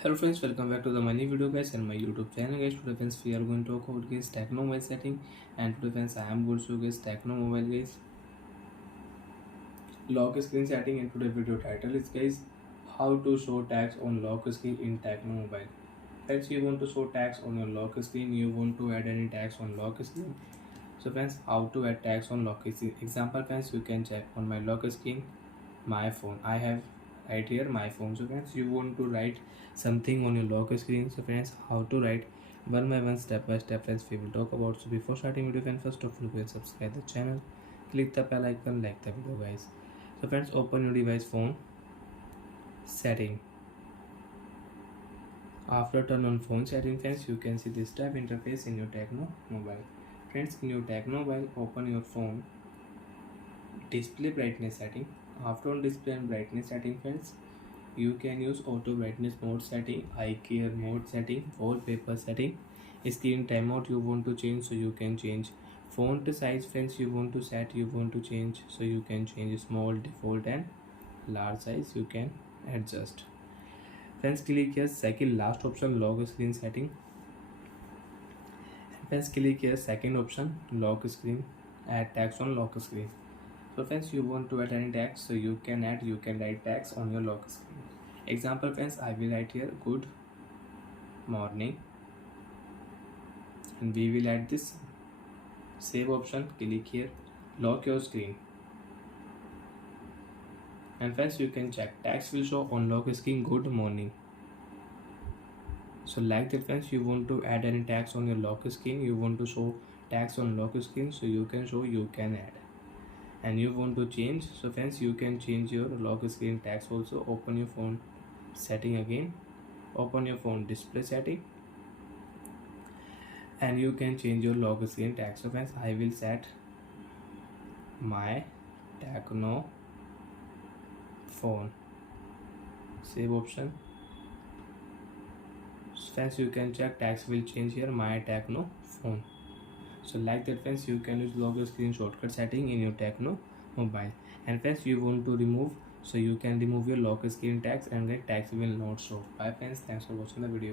Hello friends, welcome back to the money video guys and my YouTube channel guys. Today friends we are going to talk about guys Tecno mobile setting, and today friends I am going to show guys Tecno mobile guys lock screen setting, and today video title is guys how to show tags on lock screen in Tecno mobile. Friends, you want to show tags on your lock screen, you want to add any tags on lock screen. So friends, how to add tags on lock screen. Example friends, you can check on my lock screen my phone. I have right here my phone. So friends, you want to write something on your lock screen. So friends, how to write one by one, step by step friends we will talk about. So before starting video friends, first of all you can subscribe the channel, click the bell icon, like the video guys. So friends, open your device phone setting. After turn on phone setting friends, you can see this tab interface in your Tecno mobile. Friends, in your Tecno mobile, open your phone display brightness setting. After on display and brightness setting friends, you can use auto brightness mode setting, eye care mode setting, wallpaper setting, screen timeout you want to change, so you can change font size friends you want to set, you want to change, so you can change small, default and large size you can adjust. Friends, click here second last option lock screen setting. Friends, click here second option lock screen, add tags on lock screen. So friends, you want to add any tags, so you can write tags on your lock screen. Example friends, I will write here good morning, and we will add this save option. Click here lock your screen, and friends you can check tags will show on lock screen good morning. So like that friends, you want to add any tags on your lock screen, you want to show tags on lock screen, so you can show, you can add. And you want to change, so friends you can change your lock screen tags also. Open your phone setting again, open your phone display setting, and you can change your lock screen tag. So friends, I will set my Tecno phone, save option. So friends, you can check tags will change here, my Tecno phone. So like that friends, you can use lock screen shortcut setting in your Tecno mobile. And friends, you want to remove, so you can remove your lock screen tags, and the tags will not show. Bye friends, thanks for watching the video.